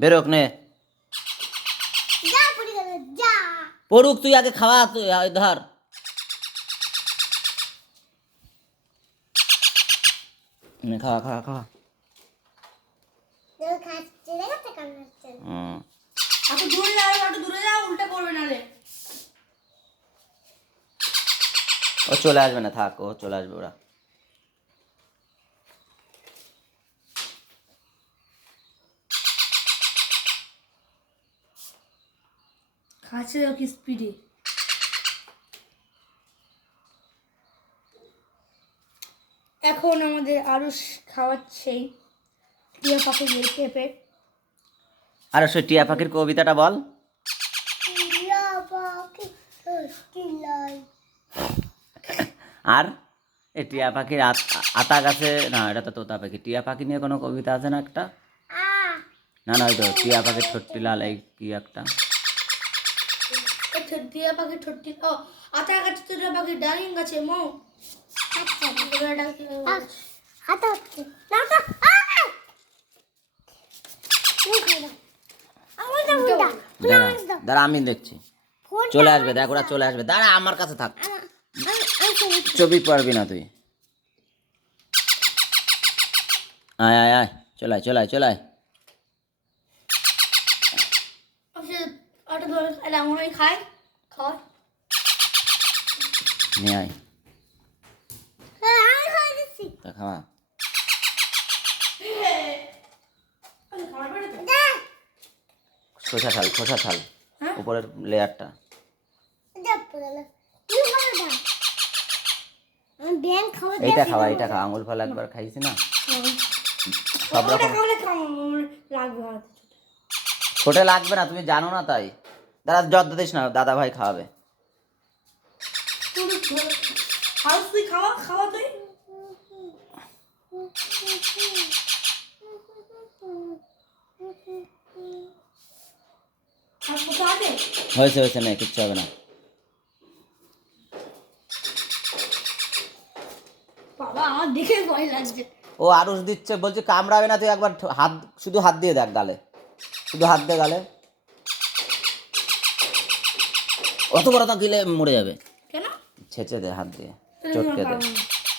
বেরোক নে পড়ুক, তুই আগে খাওয়া, তুই ধর খাওয়া খাওয়া খাওয়া। ও চলে আসবে না, থাক, ও চলে আসবে। ওরা খাচ্ছে কি স্পিডে। এখন আমাদের আরুষ খাওয়াচ্ছেই টিয়া পাখিকে পেঁপে। আর সে টিয়া পাখির কবিতাটা বল। আর এই টিয়া পাখির আতা গাছে, না এটা তো তোতা পাখি, টিয়া পাখি নিয়ে কোনো কবিতা আছে না একটা? না না, ওই তো টিয়া পাখির ঠোঁটটি লাল, এই কি একটা টিয়া পাখির ঠোঁটটি, ও আতা গাছে টিয়া পাখির ডালিম গাছে মৌ। দাঁড়া আমি দেখছি, চলে আসবে, দেখ ওরা চলে আসবে, দাঁড়া আমার কাছে থাক, ছবি পারবি না তুই। আয় আয় আয়, চলে আয় চলে আয় চলে আয়। খায় খাওয়া নিয়ে আয়, তা খাওয়া। খোসা থাল, খোসা থাল, উপরের লেয়ারটা। এইটা খাওয়া, এইটা খাওয়া, আঙুল ফল একবার খাইছি না, সব রকম ছোটে লাগবে না, তুমি জানো না তাই। দাদা জর্দ দিস না, দাদা ভাই খাওয়াবে। খাওয়া খাওয়া তুই হয়েছে হয়েছে, না কিচ্ছু হবে না। বাবা আমার দেখে ভয় লাগছে। ও আরুষ দিচ্ছে, বলছে কামড়াবে না, তুই একবার হাত, শুধু হাত দিয়ে দেখ গালে, শুধু হাত দিয়ে গালে, অত বড় তো গিলে মরে যাবে। কেন? ছেঁচে দে হাত দিয়ে, চটকে দে,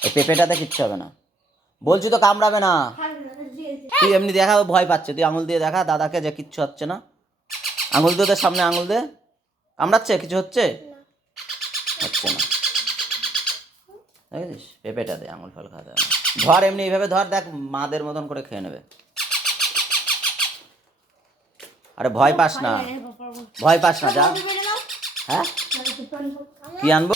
এই পেঁপেটাতে কিচ্ছু হবে না, বলছি তো কামড়াবে না। তুই এমনি দেখা, ভয় পাচ্ছে, তুই আঙুল দিয়ে দেখা দাদাকে যে কিচ্ছু হচ্ছে না, আঙুল দিয়ে দে, সামনে আঙুল দে, কামড়াচ্ছে, কিছু হচ্ছে হচ্ছে না, বুঝিস, পেঁপেটা দে, আঙুল ফল খাওয়া যাবে না। ধর এমনি এইভাবে ধর, দেখ মাদের মতন করে খেয়ে নেবে। আরে ভয় পাস না, ভয় পাস না, যা। হ্যাঁ কি আনবো?